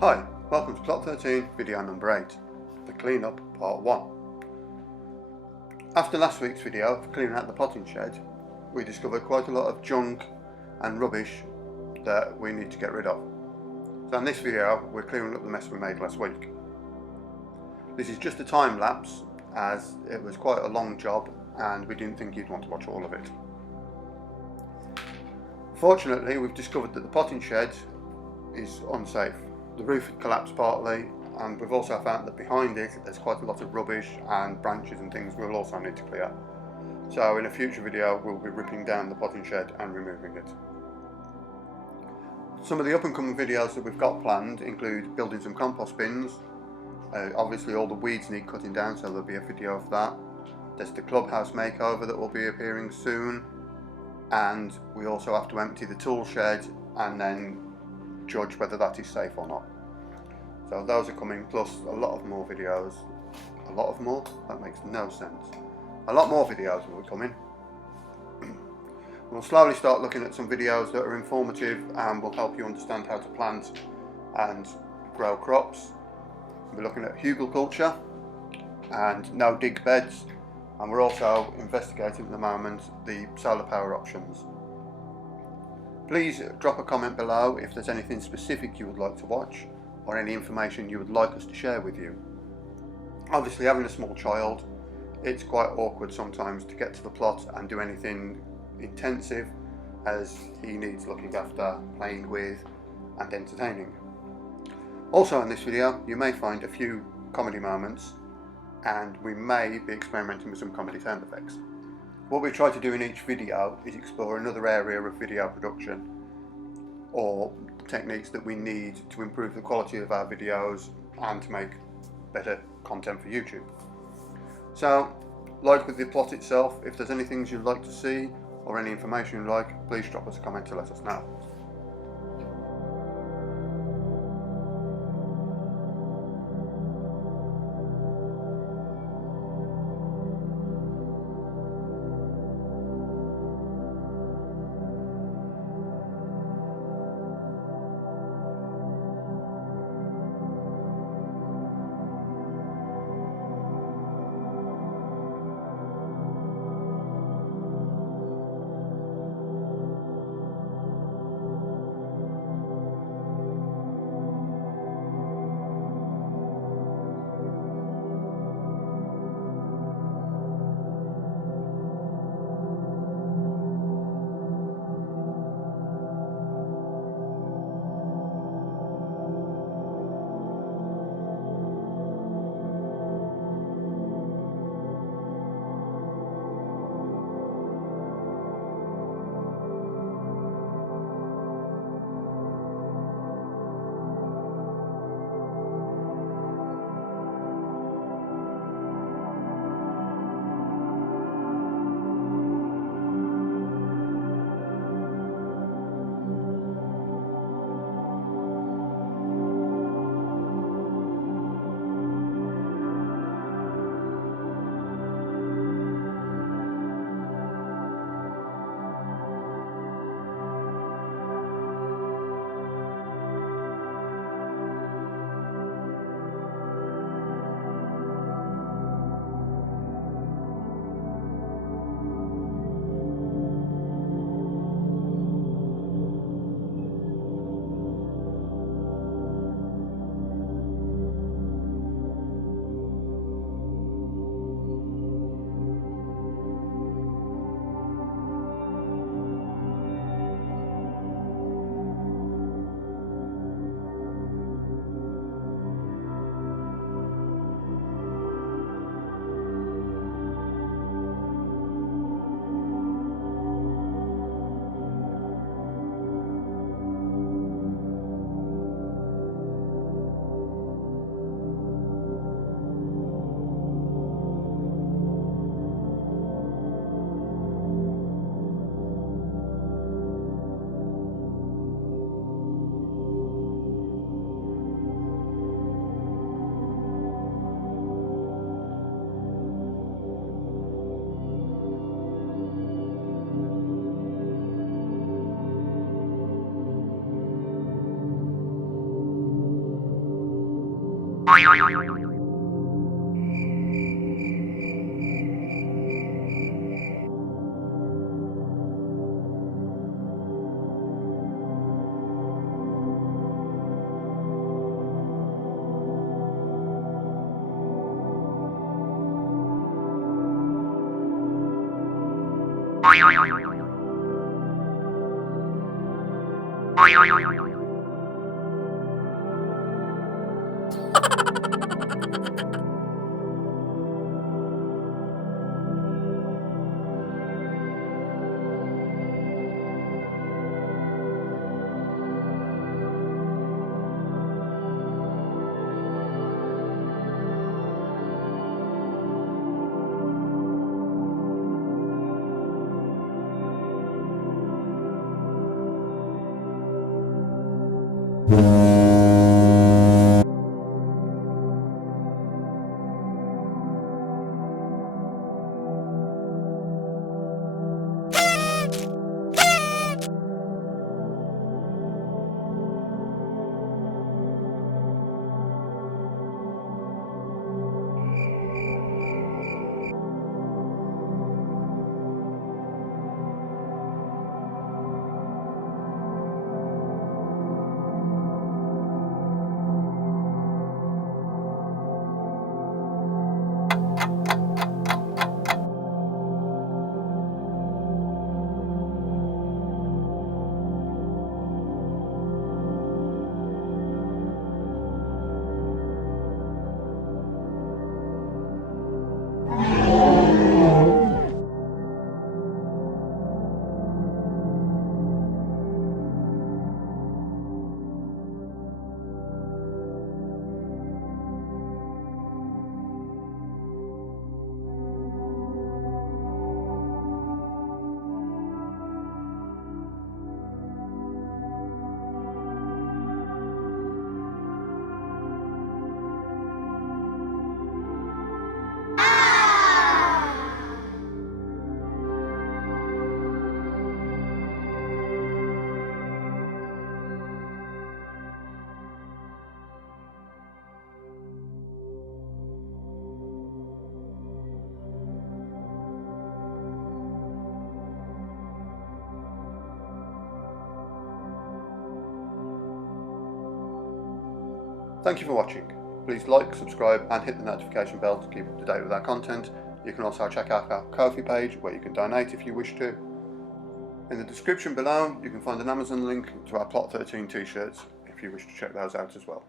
Hi, welcome to Plot 13, video number 8, the clean-up part 1. After last week's video of cleaning out the potting shed, we discovered quite a lot of junk and rubbish that we need to get rid of. So in this video, we're clearing up the mess we made last week. This is just a time lapse, as it was quite a long job and we didn't think you'd want to watch all of it. Fortunately, we've discovered that the potting shed is unsafe. The roof had collapsed partly, and we've also found that behind it there's quite a lot of rubbish and branches and things we'll also need to clear. So in a future video we'll be ripping down the potting shed and removing it. Some of the up and coming videos that we've got planned include building some compost bins. Obviously all the weeds need cutting down, so there'll be a video of that. There's the clubhouse makeover that will be appearing soon, and we also have to empty the tool shed and then judge whether that is safe or not. So those are coming, plus a lot of more videos. A lot of more? That makes no sense. A lot more videos will be coming. We'll slowly start looking at some videos that are informative and will help you understand how to plant and grow crops. We're looking at hugelkultur and no dig beds, and we're also investigating at the moment the solar power options. Please drop a comment below if there's anything specific you would like to watch or any information you would like us to share with you. Obviously, having a small child, it's quite awkward sometimes to get to the plot and do anything intensive, as he needs looking after, playing with and entertaining. Also in this video you may find a few comedy moments, and we may be experimenting with some comedy sound effects. What we try to do in each video is explore another area of video production or techniques that we need to improve the quality of our videos and to make better content for YouTube. So, like with the plot itself, if there's any things you'd like to see or any information you'd like, please drop us a comment to let us know. Thank you for watching. Please like, subscribe and hit the notification bell to keep up to date with our content. You can also check out our Ko-fi page where you can donate if you wish to. In the description below you can find an Amazon link to our Plot 13 t-shirts if you wish to check those out as well.